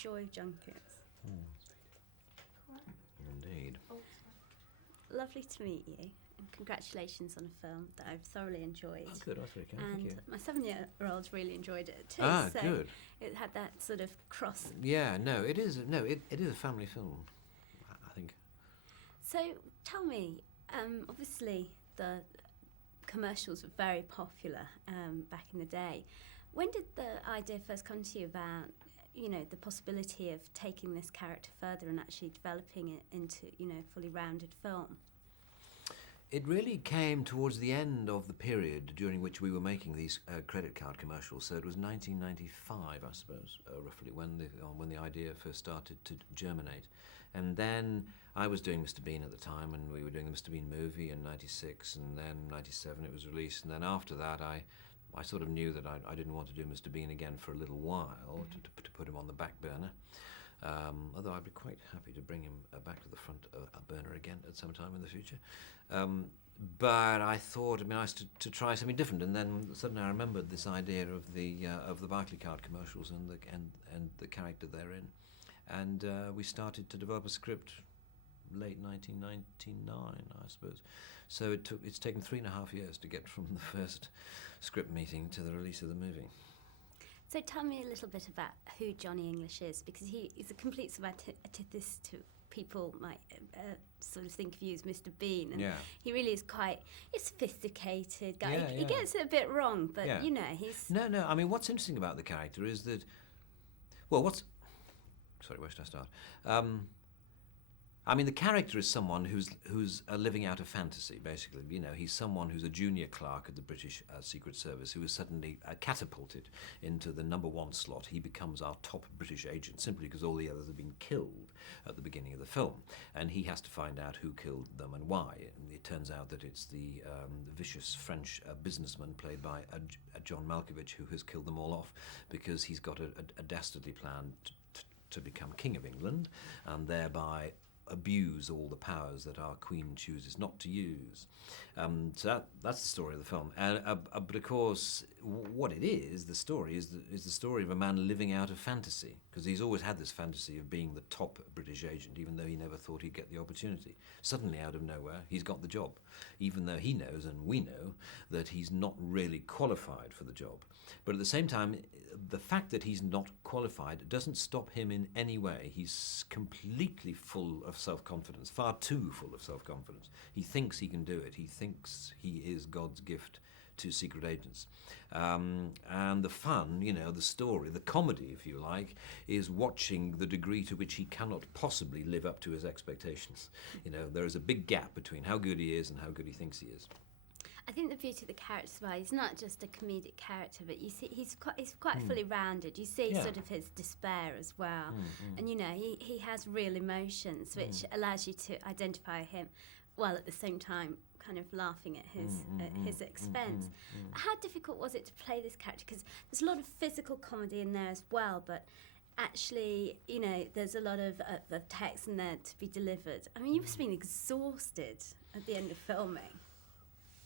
joy of junkets. Indeed. Lovely to meet you, and congratulations on a film that I've thoroughly enjoyed. Oh, good. That's very kind. And Thank you. my 7-year-old really enjoyed it too. So Good. it had that sort of cross. Yeah, no, it is. No, it is a family film, I think. So tell me, obviously the commercials were very popular back in the day. When did the idea first come to you about, the possibility of taking this character further and actually developing it into, fully rounded film? It really came towards the end of the period during which we were making these credit card commercials. So it was 1995, I suppose, roughly, when the idea first started to germinate. And then I was doing Mr. Bean at the time, and we were doing the Mr. Bean movie in 96, and then 97 it was released. And then after that, I sort of knew that I didn't want to do Mr. Bean again for a little while, to put him on the back burner. Although I'd be quite happy to bring him back to the front burner again at some time in the future. But I thought it'd be nice to try something different, and then suddenly I remembered this idea of the Barclaycard commercials and the character therein, and we started to develop a script late 1999, I suppose. So it's taken 3.5 years to get from the first script meeting to the release of the movie. So tell me a little bit about who Johnny English is, because he's a complete sort of antithesis to people might sort of think of you as Mr. Bean, and he really is quite a sophisticated guy. He gets it a bit wrong, but he's... No, I mean, what's interesting about the character is that, sorry, where should I start? I mean, the character is someone who's living out a fantasy, basically. He's someone who's a junior clerk at the British Secret Service who is suddenly catapulted into the #1 slot. He becomes our top British agent simply because all the others have been killed at the beginning of the film. And he has to find out who killed them and why. And it turns out that it's the vicious French businessman played by John Malkovich who has killed them all off because he's got a dastardly plan to become King of England and thereby abuse all the powers that our Queen chooses not to use. So that's the story of the film. But of course, what it is, the story is the story of a man living out a fantasy, because he's always had this fantasy of being the top British agent, even though he never thought he'd get the opportunity. Suddenly, out of nowhere, he's got the job, even though he knows, and we know, that he's not really qualified for the job. But at the same time, the fact that he's not qualified doesn't stop him in any way. He's completely full of self-confidence, far too full of self-confidence. He thinks he can do it. He thinks he is God's gift to secret agents. And the fun, the story, the comedy, if you like, is watching the degree to which he cannot possibly live up to his expectations. There is a big gap between how good he is and how good he thinks he is. I think the beauty of the character as well, he's not just a comedic character, but you see he's quite fully rounded. You see sort of his despair as well. And he has real emotions, which allows you to identify him, while at the same time kind of laughing at his expense. How difficult was it to play this character? Because there's a lot of physical comedy in there as well, but actually, there's a lot of text in there to be delivered. I mean, you must have been exhausted at the end of filming.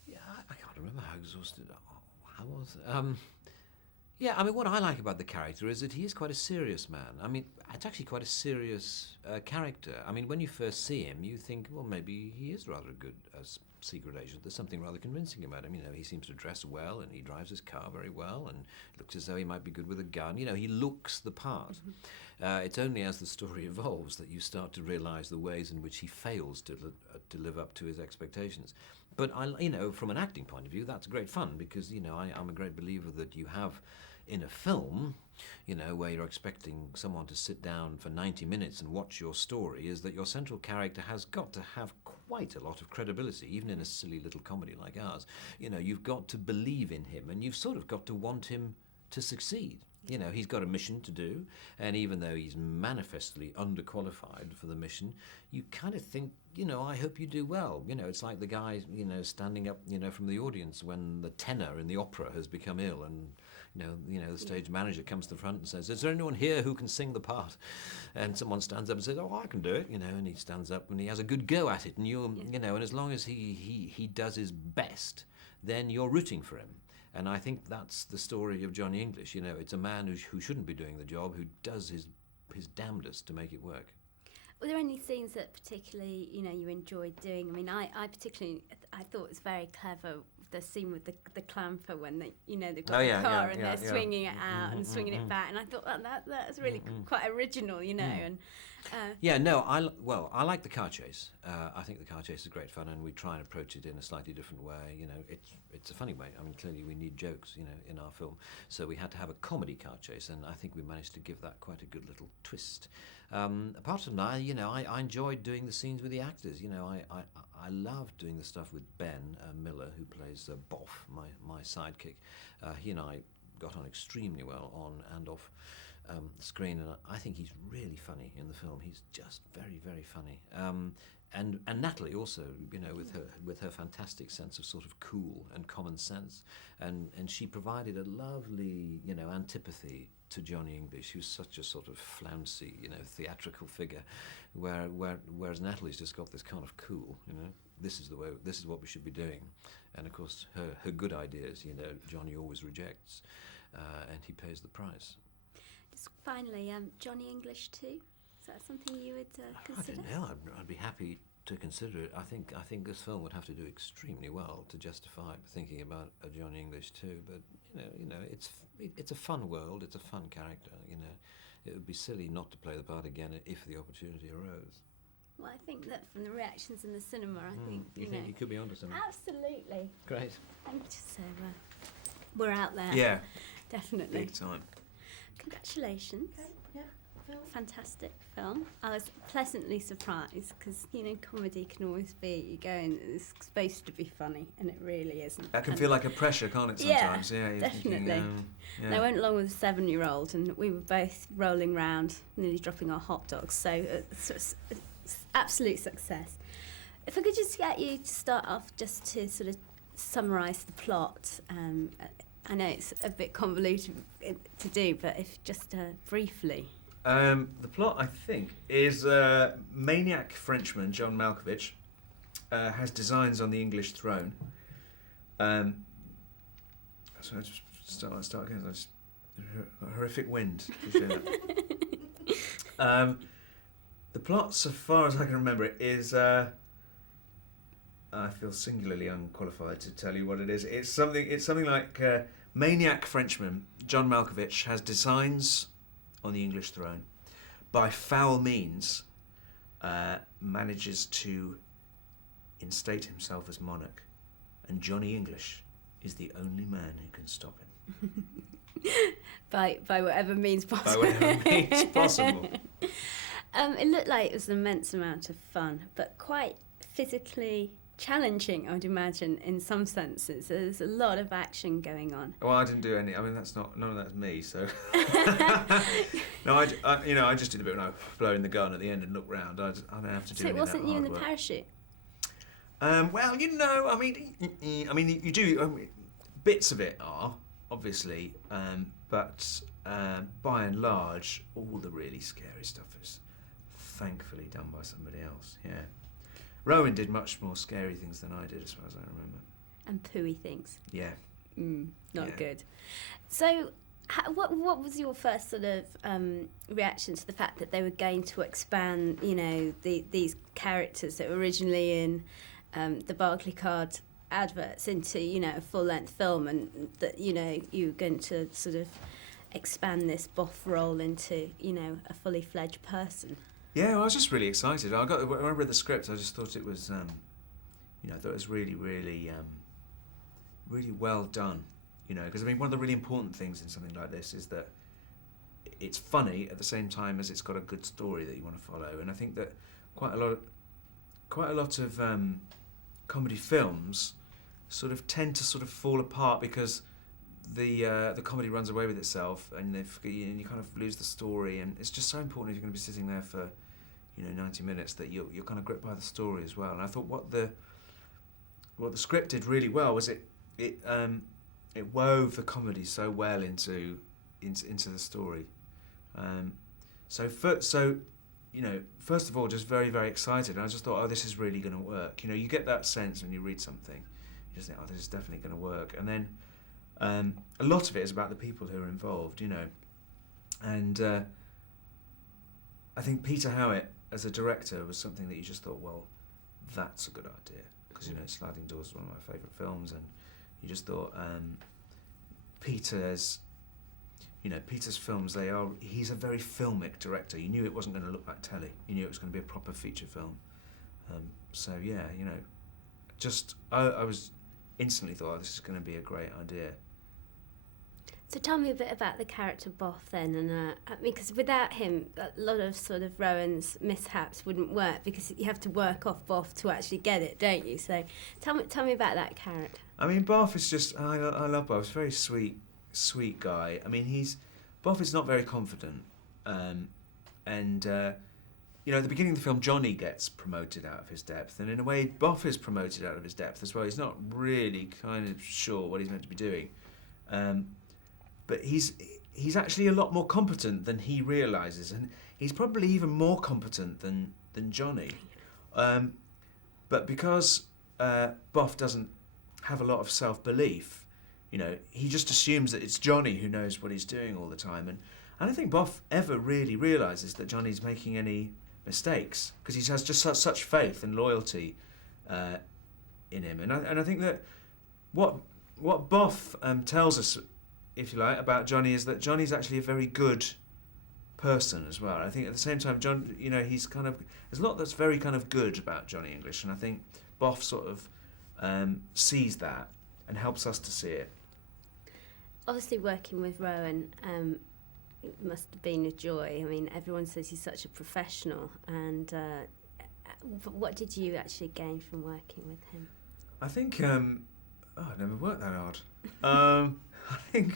Yeah, I can't remember how exhausted I was. Yeah, I mean, what I like about the character is that he is quite a serious man. I mean, it's actually quite a serious character. I mean, when you first see him, you think, well, maybe he is rather good as secret agent. There's something rather convincing about him. He seems to dress well, and he drives his car very well, and looks as though he might be good with a gun. He looks the part. It's only as the story evolves that you start to realize the ways in which he fails to live up to his expectations. But from an acting point of view, that's great fun because I'm a great believer that you have in a film, where you're expecting someone to sit down for 90 minutes and watch your story, is that your central character has got to have quite a lot of credibility, even in a silly little comedy like ours. You've got to believe in him, and you've sort of got to want him to succeed. He's got a mission to do, and even though he's manifestly underqualified for the mission, you kind of think, I hope you do well. It's like the guy, standing up, from the audience when the tenor in the opera has become ill, and the stage manager comes to the front and says, "Is there anyone here who can sing the part?" And someone stands up and says, "Oh, I can do it," and he stands up and he has a good go at it, and and as long as he does his best, then you're rooting for him. And I think that's the story of Johnny English. It's a man who shouldn't be doing the job, who does his his damndest to make it work. Were there any scenes that particularly, you enjoyed doing? I mean, I particularly, I thought it was very clever, the scene with the clamper when they've got the car and they're swinging it out and swinging it back, and I thought that was really quite original, and. I like the car chase. I think the car chase is great fun, and we try and approach it in a slightly different way. It's a funny way. I mean, clearly we need jokes, in our film, so we had to have a comedy car chase, and I think we managed to give that quite a good little twist. Apart from that, I enjoyed doing the scenes with the actors. I loved doing the stuff with Ben Miller, who plays Boff, my sidekick. He and I got on extremely well on and off the screen, and I think he's really funny in the film. He's just very, very funny. And Natalie also, with her fantastic sense of sort of cool and common sense, and she provided a lovely, antipathy to Johnny English, who's such a sort of flouncy, theatrical figure, whereas Natalie's just got this kind of cool, this is what we should be doing, and of course her good ideas, Johnny always rejects, and he pays the price. Just finally, Johnny English too. Is that something you would consider? I don't know. I'd be happy to consider it. I think this film would have to do extremely well to justify thinking about a Johnny English too. But it's a fun world. It's a fun character. It would be silly not to play the part again if the opportunity arose. Well, I think that from the reactions in the cinema, I think you think you could be onto something. Absolutely. Great. Thank you. So we're out there. Yeah. Definitely. Big time. Congratulations. Okay, yeah, film. Fantastic film. I was pleasantly surprised because, comedy can always be, you go in, it's supposed to be funny and it really isn't. That can feel like a pressure, can't it, sometimes? Yeah, definitely. Thinking, And I went along with a 7-year-old and we were both rolling round, nearly dropping our hot dogs, so it's absolute success. If I could just get you to start off just to sort of summarise the plot. I know it's a bit convoluted to do, but if just briefly. The plot, I think, is maniac Frenchman John Malkovich has designs on the English throne. So I just start again. Horrific wind. The plot, so far as I can remember it, is. I feel singularly unqualified to tell you what it is. It's something like maniac Frenchman John Malkovich has designs on the English throne. By foul means, manages to instate himself as monarch, and Johnny English is the only man who can stop him. By whatever means possible. By whatever means possible. It looked like it was an immense amount of fun, but quite physically challenging, I would imagine, in some senses. There's a lot of action going on. Well, I didn't do any. I mean, none of that's me. So no, I just did a bit when I was blowing the gun at the end and looked round. I don't have to do. So it wasn't you in the work. Parachute. Well, I mean, you do. I mean, bits of it are obviously, but by and large, all the really scary stuff is thankfully done by somebody else. Yeah. Rowan did much more scary things than I did, as far as I remember. And pooey things. Yeah. Not good. So, what was your first sort of reaction to the fact that they were going to expand, these characters that were originally in the Barclaycard adverts into, a full-length film, and that, you were going to sort of expand this Boff role into, a fully fledged person? Yeah, I was just really excited. When I read the script, I just thought it was, I thought it was really, really, really well done. Because I mean, one of the really important things in something like this is that it's funny at the same time as it's got a good story that you want to follow. And I think that quite a lot of comedy films sort of tend to sort of fall apart because the comedy runs away with itself, and you kind of lose the story. And it's just so important if you're going to be sitting there for 90 minutes that you're kind of gripped by the story as well. And I thought what the script did really well was it wove the comedy so well into the story. First of all, just very, very excited. And I just thought, oh, this is really going to work. You get that sense when you read something. You just think, oh, this is definitely going to work. And then a lot of it is about the people who are involved, and I think Peter Howitt as a director was something that you just thought, well, that's a good idea, because you know Sliding Doors is one of my favourite films, and you just thought Peter's films, he's a very filmic director. You knew it wasn't going to look like telly. You knew it was going to be a proper feature film. So yeah, you know, just I was instantly thought, oh, this is going to be a great idea. So tell me a bit about the character Boff then, and I mean, because without him, a lot of sort of Rowan's mishaps wouldn't work, because you have to work off Boff to actually get it, don't you? So tell me about that character. I mean, Boff is just I love Boff. He's a very sweet guy. I mean, Boff is not very confident, and you know, at the beginning of the film, Johnny gets promoted out of his depth, and in a way, Boff is promoted out of his depth as well. He's not really kind of sure what he's meant to be doing. But he's actually a lot more competent than he realises, and he's probably even more competent than Johnny. But because Boff doesn't have a lot of self-belief, you know, he just assumes that it's Johnny who knows what he's doing all the time, and I don't think Boff ever really realises that Johnny's making any mistakes, because he has just such faith and loyalty in him, and I think that what Boff tells us, if you like, about Johnny is that Johnny's actually a very good person as well. I think at the same time, John, you know, he's kind of, there's a lot that's very kind of good about Johnny English, and I think Boff sort of sees that and helps us to see it. Obviously, working with Rowan must have been a joy. I mean, everyone says he's such a professional, and what did you actually gain from working with him? I think, I never worked that hard. I think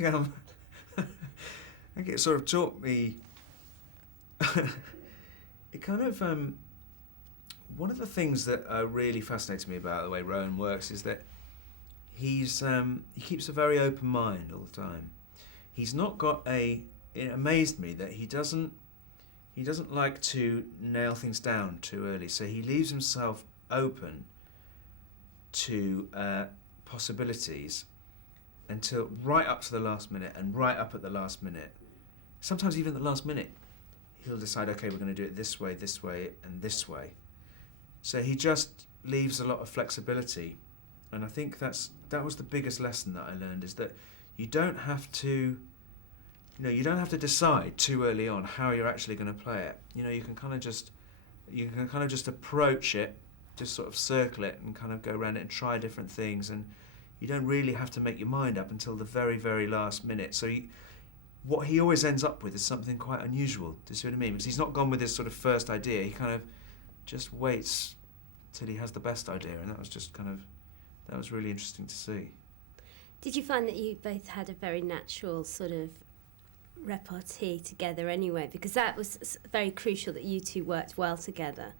it sort of taught me. It kind of one of the things that really fascinates me about the way Rowan works is that he keeps a very open mind all the time. He's not got It amazed me that he doesn't like to nail things down too early. So he leaves himself open to possibilities until right up to the last minute, and right up at the last minute, sometimes even at the last minute, he'll decide, okay, we're going to do it this way, and this way. So he just leaves a lot of flexibility, and I think that was the biggest lesson that I learned, is that you don't have to decide too early on how you're actually going to play it. You know, you can kind of just approach it, just sort of circle it, and kind of go around it and try different things, and you don't really have to make your mind up until the very, very last minute. So what he always ends up with is something quite unusual. Do you see what I mean? Because he's not gone with his sort of first idea. He kind of just waits till he has the best idea, and that was really interesting to see. Did you find that you both had a very natural sort of repartee together anyway? Because that was very crucial, that you two worked well together.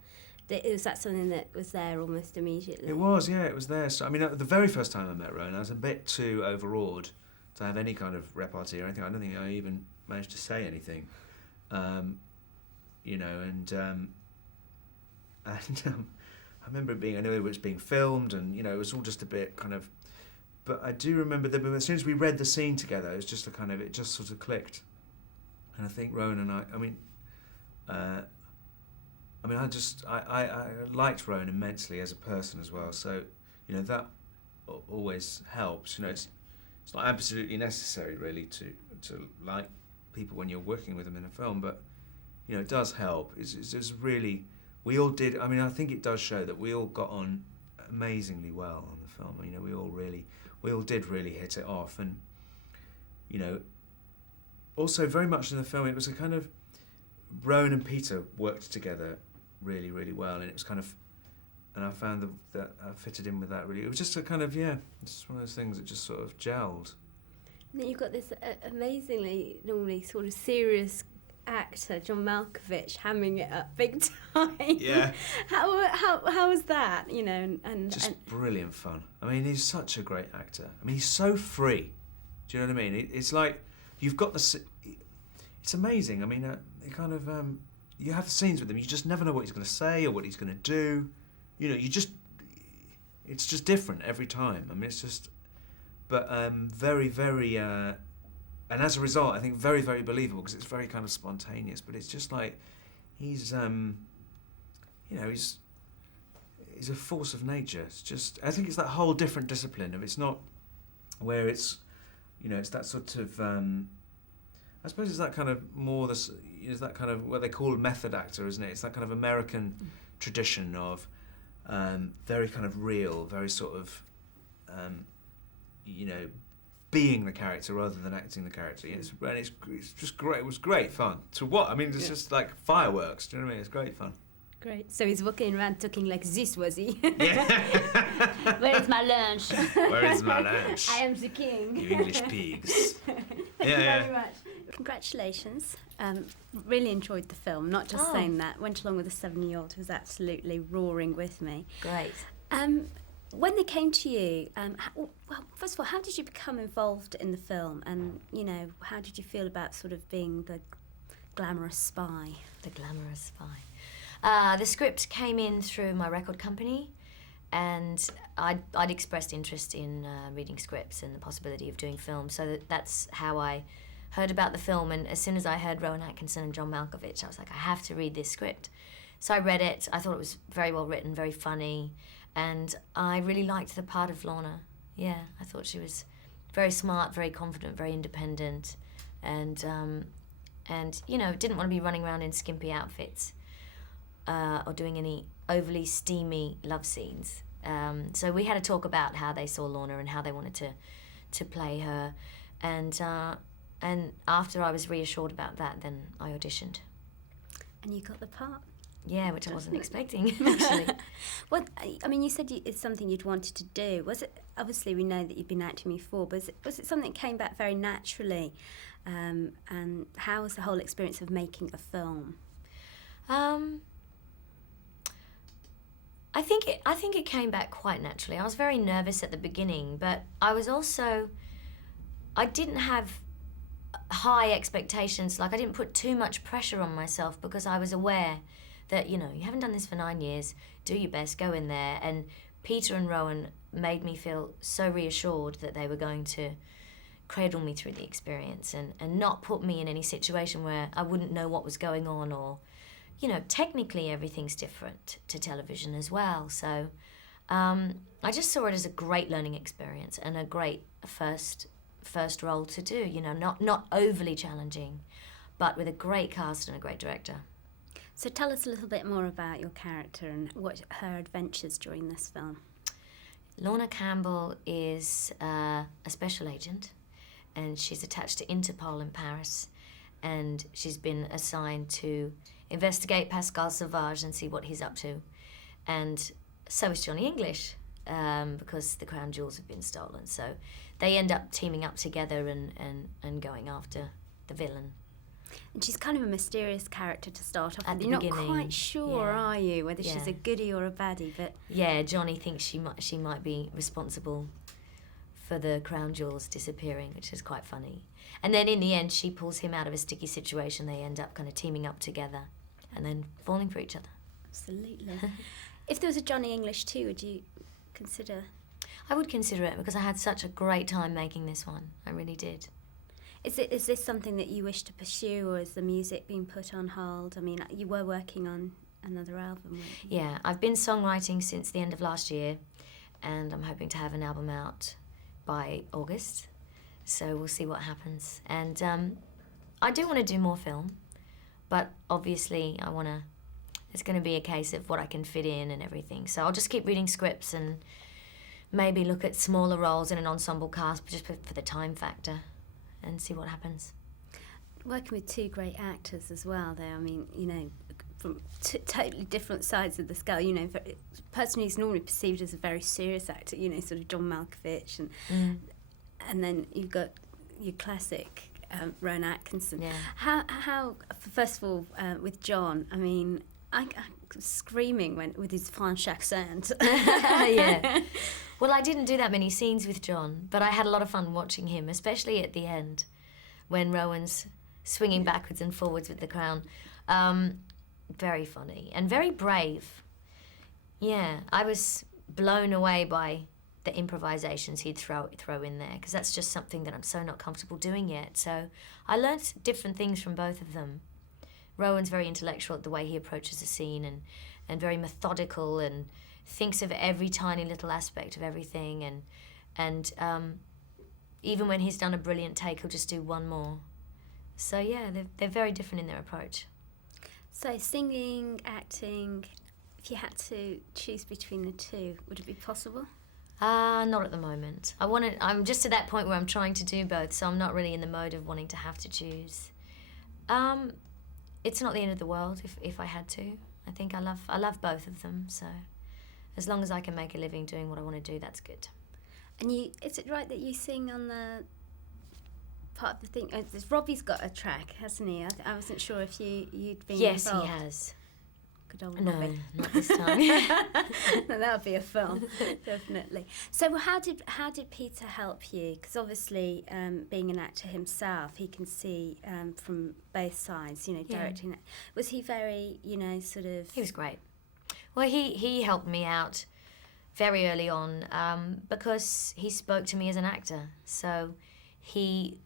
Was that something that was there almost immediately? It was, yeah, it was there. So, I mean, the very first time I met Rowan, I was a bit too overawed to have any kind of repartee or anything. I don't think I even managed to say anything, you know. And I remember I knew it was being filmed, and you know, it was all just a bit kind of. But I do remember that as soon as we read the scene together, it was just it just sort of clicked. And I think Rowan and I liked Rowan immensely as a person as well. So, you know, that always helps. You know, it's not absolutely necessary really to like people when you're working with them in a film, but you know, it does help. It's really, we all did. I mean, I think it does show that we all got on amazingly well on the film. You know, we all did really hit it off, and you know, also very much in the film, it was a kind of Rowan and Peter worked together really, really well, and it was kind of, and I found that I fitted in with that really. It was just a kind of, yeah, it's one of those things that just sort of gelled. And then you've got this amazingly, normally sort of serious actor, John Malkovich, hamming it up big time. Yeah. How was that, you know? And brilliant fun. I mean, he's such a great actor. I mean, he's so free. Do you know what I mean? It's like, you've got the... It's amazing. I mean, it kind of... you have the scenes with him, you just never know what he's going to say or what he's going to do. You know, it's just different every time. I mean, it's just... But very, very... and as a result, I think very, very believable, because it's very kind of spontaneous, but it's just like, he's he's a force of nature. It's just, I think it's that whole different discipline of, it's not where it's, it's that sort of, I suppose it's that kind of more, is that kind of what they call method actor, isn't it? It's that kind of American tradition of very kind of real, very sort of, being the character rather than acting the character. It's just great. It was great fun. To what? I mean, it's just like fireworks. Do you know what I mean? It's great fun. Great. So he's walking around talking like this, was he? Yeah. Where is my lunch? Where is my lunch? I am the king. You English pigs. Thank you very much. Congratulations. Really enjoyed the film. Not just saying that. Went along with a 7-year-old who was absolutely roaring with me. Great. When they came to you, well, first of all, how did you become involved in the film? And, how did you feel about sort of being the glamorous spy? The glamorous spy. The script came in through my record company, and I'd expressed interest in reading scripts and the possibility of doing film, so that's how I heard about the film. And as soon as I heard Rowan Atkinson and John Malkovich, I was like, I have to read this script. So I read it. I thought it was very well written, very funny, and I really liked the part of Lorna. Yeah, I thought she was very smart, very confident, very independent, and didn't want to be running around in skimpy outfits. Or doing any overly steamy love scenes. So we had a talk about how they saw Lorna and how they wanted to play her. And after I was reassured about that, then I auditioned. And you got the part? Yeah, which I wasn't expecting, actually. Well, I mean, you said it's something you'd wanted to do. Was it, obviously we know that you've been acting before, but was it something that came back very naturally? And how was the whole experience of making a film? I think it came back quite naturally. I was very nervous at the beginning, but I didn't have high expectations. Like, I didn't put too much pressure on myself because I was aware that, you haven't done this for 9 years, do your best, go in there. And Peter and Rowan made me feel so reassured that they were going to cradle me through the experience and not put me in any situation where I wouldn't know what was going on, or technically everything's different to television as well. So I just saw it as a great learning experience and a great first role to do, not overly challenging, but with a great cast and a great director. So tell us a little bit more about your character and what her adventures during this film. Lorna Campbell is a special agent, and she's attached to Interpol in Paris, and she's been assigned to investigate Pascal Sauvage and see what he's up to. And so is Johnny English, because the crown jewels have been stolen. So they end up teaming up together and going after the villain. And she's kind of a mysterious character to start off At with. the You're beginning, not quite sure, yeah. are you, whether Yeah. she's a goodie or a baddie, but... Yeah, Johnny thinks she might be responsible for the crown jewels disappearing, which is quite funny. And then in the end, she pulls him out of a sticky situation. They end up kind of teaming up together and then falling for each other. Absolutely. If there was a Johnny English too, would you consider? I would consider it because I had such a great time making this one. I really did. Is this something that you wish to pursue, or is the music being put on hold? I mean, you were working on another album, weren't you? Yeah, I've been songwriting since the end of last year, and I'm hoping to have an album out by August. So we'll see what happens. And I do want to do more film, but obviously it's going to be a case of what I can fit in and everything. So I'll just keep reading scripts and maybe look at smaller roles in an ensemble cast just for the time factor and see what happens. Working with two great actors as well, though. I mean, from totally different sides of the scale. A person who's normally perceived as a very serious actor, sort of John Malkovich, and then you've got your classic Rowan Atkinson. Yeah. How first of all, with John, I mean, I was screaming with his French accent. Yeah. Well, I didn't do that many scenes with John, but I had a lot of fun watching him, especially at the end when Rowan's swinging backwards and forwards with the crown. Very funny and very brave. Yeah, I was blown away by the improvisations he'd throw in there, because that's just something that I'm so not comfortable doing yet. So I learnt different things from both of them, Rowan's very intellectual at the way he approaches a scene, and very methodical, and thinks of every tiny little aspect of everything, and even when he's done a brilliant take, he'll just do one more. So yeah, they're very different in their approach. So singing, acting, if you had to choose between the two, would it be possible? Not at the moment. I'm just at that point where I'm trying to do both, so I'm not really in the mode of wanting to have to choose. It's not the end of the world if I had to. I think I love both of them, so as long as I can make a living doing what I want to do, that's good. And is it right that you sing on the part of the thing? Robbie's got a track, hasn't he? I wasn't sure if you'd been Yes, involved. he has. Good old No, Robbie. not this time. No, that would be a film, definitely. So how did Peter help you? Because obviously, being an actor himself, he can see from both sides, directing. Yeah. Was he very, sort of... He was great. Well, he helped me out very early on because he spoke to me as an actor. So he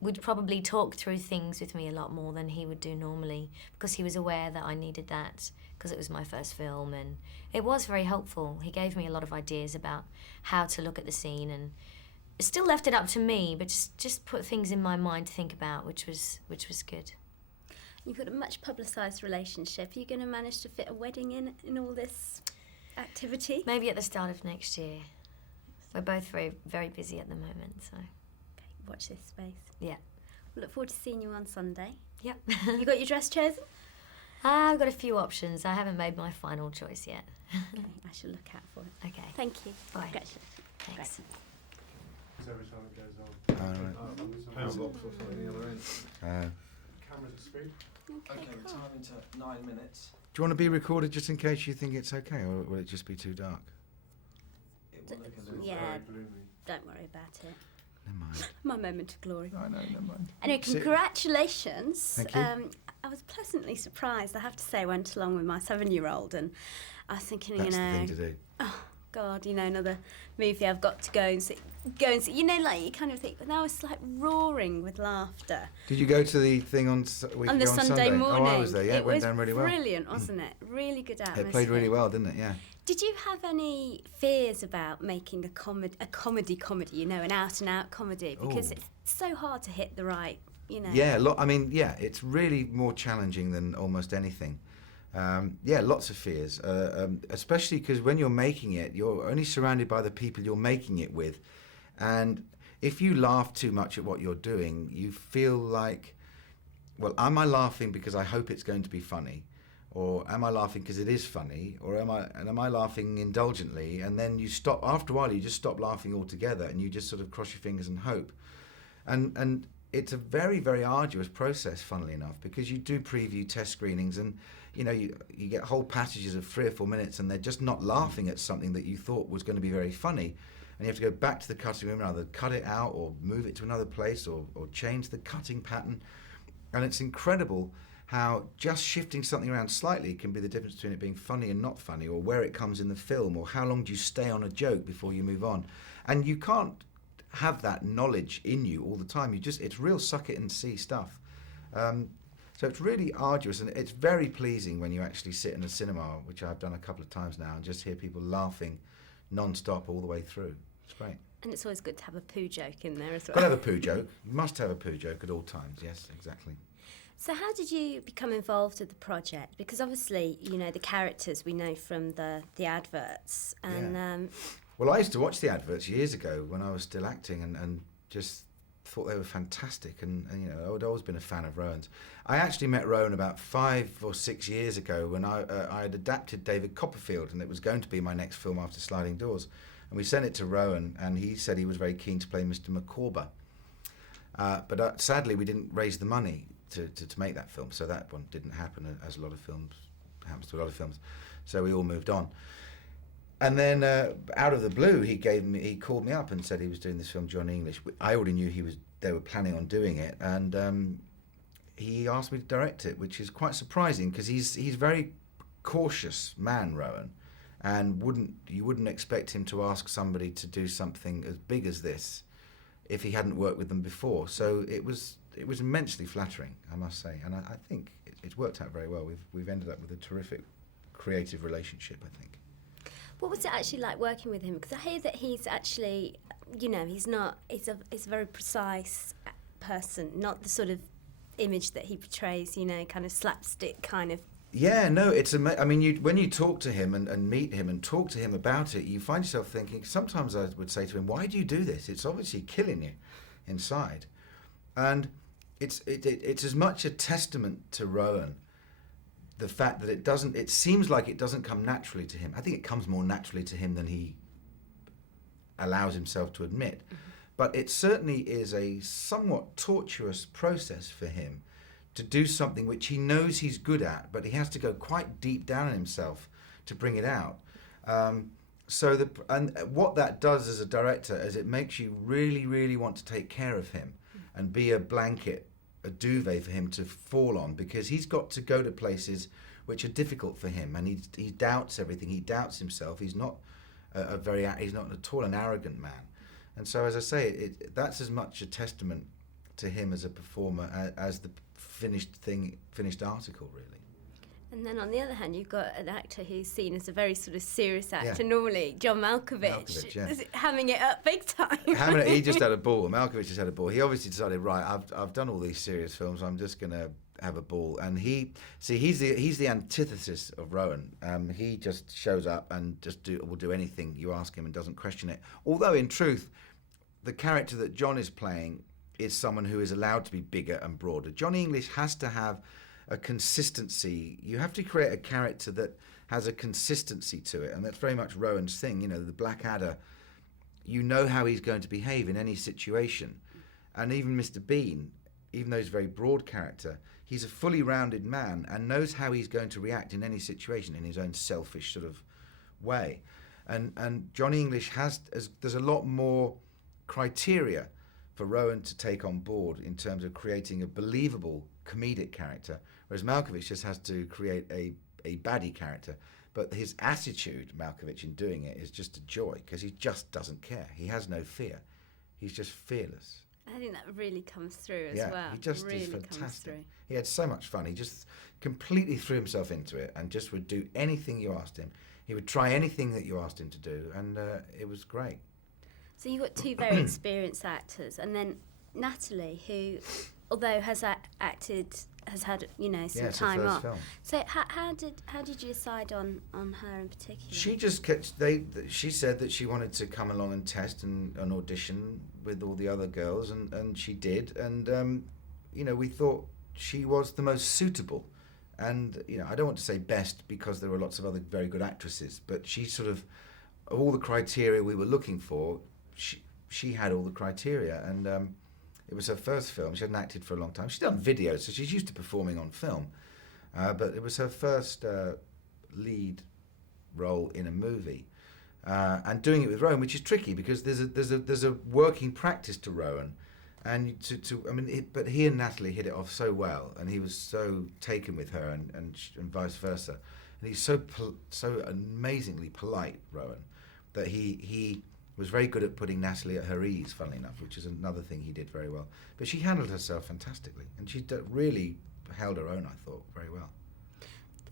would probably talk through things with me a lot more than he would do normally, because he was aware that I needed that because it was my first film, and it was very helpful. He gave me a lot of ideas about how to look at the scene, and still left it up to me, but just put things in my mind to think about, which was good. You've got a much publicised relationship. Are you going to manage to fit a wedding in all this activity? Maybe at the start of next year. We're both very, very busy at the moment, so... Watch this space. Yeah. We'll look forward to seeing you on Sunday. Yep. You got your dress chosen? I've got a few options. I haven't made my final choice yet. Okay, I shall look out for it. Okay. Thank you. Bye. Congratulations. Thanks. Every time it goes on. Right. Power box or something the other end. Cameras at speed. Okay, we're timing to 9 minutes. Do you want to be recorded just in case you think it's okay, or will it just be too dark? It will look a little... Yeah, Very gloomy. don't worry about it. Never mind. My moment of glory. I know, never mind. Anyway, Sit. congratulations. Thank you. I was pleasantly surprised. I have to say, I went along with my 7-year-old, and I was thinking, That's the thing to do. oh God, another movie I've got to go and see. Like you kind of think, but now I was like roaring with laughter. Did you go to the thing on On the Sunday morning. Oh, I was there. Yeah, it went down really well. Brilliant, wasn't it? Really good atmosphere. It played really well, didn't it? Yeah. Did you have any fears about making a comedy, an out-and-out comedy? Because it's so hard to hit the right, Yeah, it's really more challenging than almost anything. Lots of fears, especially because when you're making it, you're only surrounded by the people you're making it with. And if you laugh too much at what you're doing, you feel like, well, am I laughing because I hope it's going to be funny? Or am I laughing because it is funny? Or am I laughing indulgently? And then you stop, after a while you just stop laughing altogether, and you just sort of cross your fingers and hope. And it's a very, very arduous process, funnily enough, because you do preview test screenings, and you get whole passages of 3 or 4 minutes and they're just not laughing at something that you thought was going to be very funny. And you have to go back to the cutting room and either cut it out or move it to another place or change the cutting pattern. And it's incredible how just shifting something around slightly can be the difference between it being funny and not funny, or where it comes in the film, or how long do you stay on a joke before you move on. And you can't have that knowledge in you all the time. It's real suck it and see stuff. So it's really arduous, and it's very pleasing when you actually sit in a cinema, which I've done a couple of times now, and just hear people laughing non-stop all the way through. It's great. And it's always good to have a poo joke in there as well. Got to have a poo joke. You must have a poo joke at all times. Yes, exactly. So how did you become involved with the project? Because obviously, the characters we know from the adverts. And Well, I used to watch the adverts years ago when I was still acting, and just thought they were fantastic. And I'd always been a fan of Rowan's. I actually met Rowan about 5 or 6 years ago when I had adapted David Copperfield, and it was going to be my next film after Sliding Doors. And we sent it to Rowan, and he said he was very keen to play Mr. Micawber. But sadly, we didn't raise the money to make that film, so that one didn't happen, as happens to a lot of films. So we all moved on. And then out of the blue, he called me up and said he was doing this film, John English. I already knew they were planning on doing it, and he asked me to direct it, which is quite surprising because he's a very cautious man, Rowan, and you wouldn't expect him to ask somebody to do something as big as this if he hadn't worked with them before. So it was immensely flattering, I must say, and I think it's worked out very well. We've ended up with a terrific creative relationship, I think. What was it actually like working with him? Because I hear that he's actually, he's a very precise person, not the sort of image that he portrays, kind of slapstick kind of. Yeah, no, I mean, when you talk to him and meet him and talk to him about it, you find yourself thinking, sometimes I would say to him, why do you do this? It's obviously killing you inside. And it's as much a testament to Rowan, the fact that it seems like it doesn't come naturally to him. I think it comes more naturally to him than he allows himself to admit. Mm-hmm. But it certainly is a somewhat tortuous process for him to do something which he knows he's good at, but he has to go quite deep down in himself to bring it out. And what that does as a director is it makes you really, really want to take care of him and be a blanket, a duvet for him to fall on, because he's got to go to places which are difficult for him, and he doubts everything. He doubts himself. He's not he's not at all an arrogant man. And so, as I say, that's as much a testament to him as a performer as the finished article, really. And then on the other hand, you've got an actor who's seen as a very sort of serious actor normally, John Malkovich, hamming it up big time. He just had a ball. Malkovich just had a ball. He obviously decided, right, I've done all these serious films, I'm just going to have a ball. And he's the antithesis of Rowan. He just shows up and will do anything you ask him and doesn't question it. Although, in truth, the character that John is playing is someone who is allowed to be bigger and broader. Johnny English has to have a consistency. You have to create a character that has a consistency to it, and that's very much Rowan's thing. The Blackadder, you know how he's going to behave in any situation. And even Mr. Bean, even though he's a very broad character, he's a fully rounded man and knows how he's going to react in any situation in his own selfish sort of way. And Johnny English there's a lot more criteria for Rowan to take on board in terms of creating a believable comedic character, whereas Malkovich just has to create a baddie character. But his attitude, Malkovich, in doing it is just a joy, because he just doesn't care. He has no fear. He's just fearless. I think that really comes through as well. He just really is fantastic. Comes He had so much fun. He just completely threw himself into it and just would do anything you asked him. He would try anything that you asked him to do, and it was great. So you've got two very experienced actors, and then Natalie, who, although has had some time off. Film. So how did you decide on her in particular? She just she said that she wanted to come along and test and audition with all the other girls, and she did, and we thought she was the most suitable. And I don't want to say best, because there were lots of other very good actresses, but she sort of all the criteria we were looking for. She had all the criteria, and it was her first film. She hadn't acted for a long time. She'd done videos, so she's used to performing on film, but it was her first lead role in a movie, and doing it with Rowan, which is tricky, because there's a working practice to Rowan, and but he and Natalie hit it off so well, and he was so taken with her, and vice versa, and he's so amazingly polite, Rowan, that he was very good at putting Natalie at her ease, funnily enough, which is another thing he did very well. But she handled herself fantastically, and she really held her own, I thought, very well.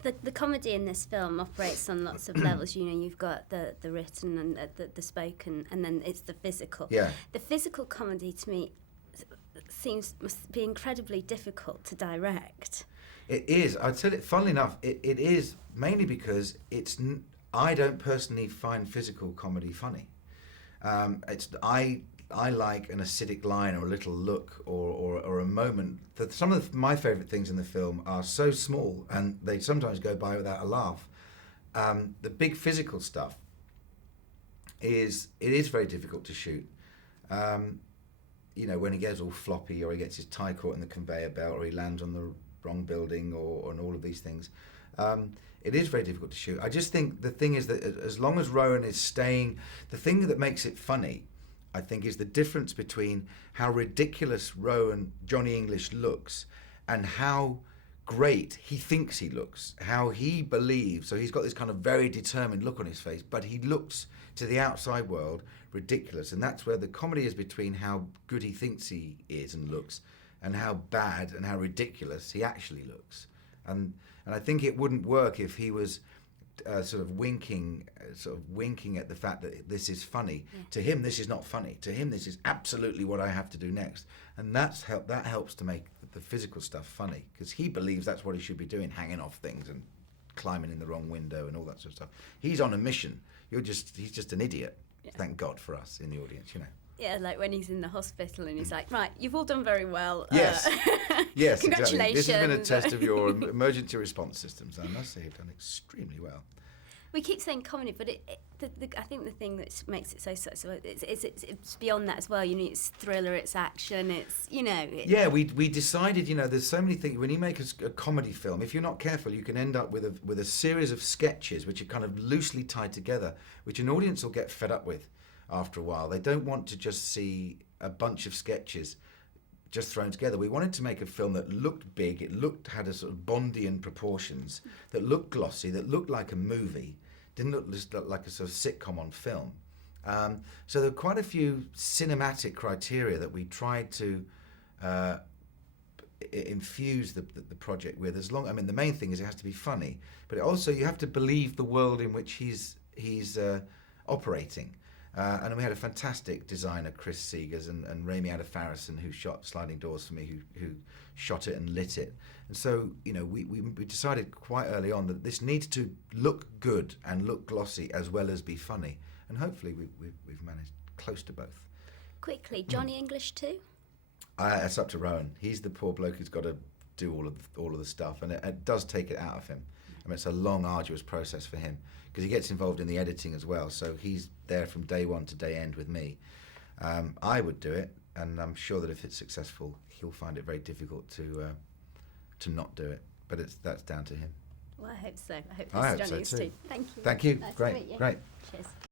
The comedy in this film operates on lots of levels. You've got the written and the spoken, and then it's the physical. Yeah. The physical comedy, to me, must be incredibly difficult to direct. It is. I'd say that, funnily enough, it is mainly because I don't personally find physical comedy funny. I like an acidic line or a little look or a moment. That some of my favourite things in the film are so small, and they sometimes go by without a laugh. The big physical stuff is very difficult to shoot. When he gets all floppy, or he gets his tie caught in the conveyor belt, or he lands on the wrong building, and all of these things. It is very difficult to shoot. I just think the thing is that as long as Rowan is staying, the thing that makes it funny, I think, is the difference between how ridiculous Johnny English looks, and how great he thinks he looks, how he believes. So he's got this kind of very determined look on his face, but he looks to the outside world ridiculous. And that's where the comedy is, between how good he thinks he is and looks, and how bad and how ridiculous he actually looks. and I think it wouldn't work if he was sort of winking at the fact that this is funny. Yeah. To him, this is not funny. To him, this is absolutely what I have to do next, and that helps to make the physical stuff funny, because he believes that's what he should be doing, hanging off things and climbing in the wrong window and all that sort of stuff. He's on a mission. He's just an idiot. Yeah. Thank God for us in the audience, you know. Yeah, like when he's in the hospital and he's like, right, you've all done very well. Yes. Yes, congratulations. Exactly. This has been a test of your emergency response systems. I must say you've done extremely well. We keep saying comedy, but I think the thing that makes it so it's beyond that as well. You know, it's thriller, it's action, it's, you know. Yeah, we decided, you know, there's so many things. When you make a comedy film, if you're not careful, you can end up with a series of sketches which are kind of loosely tied together, which an audience will get fed up with after a while. They don't want to just see a bunch of sketches just thrown together. We wanted to make a film that looked big, had a sort of Bondian proportions, that looked glossy, that looked like a movie, didn't look just like a sort of sitcom on film. So there are quite a few cinematic criteria that we tried to infuse the project with. The main thing is it has to be funny, but also you have to believe the world in which he's operating. And we had a fantastic designer, Chris Seegers, and Rami Adafarison, who shot Sliding Doors for me, who shot it and lit it. And so, you know, we decided quite early on that this needs to look good and look glossy as well as be funny. And hopefully we've managed close to both. Quickly, Johnny English too? It's up to Rowan. He's the poor bloke who's got to do all of the stuff, and it does take it out of him. I mean, it's a long, arduous process for him, because he gets involved in the editing as well, so he's there from day one to day end with me. I would do it, and I'm sure that if it's successful, he'll find it very difficult to not do it, but that's down to him. Well, I hope so. I hope this Johnny's too. Thank you. Thank you. Nice Great.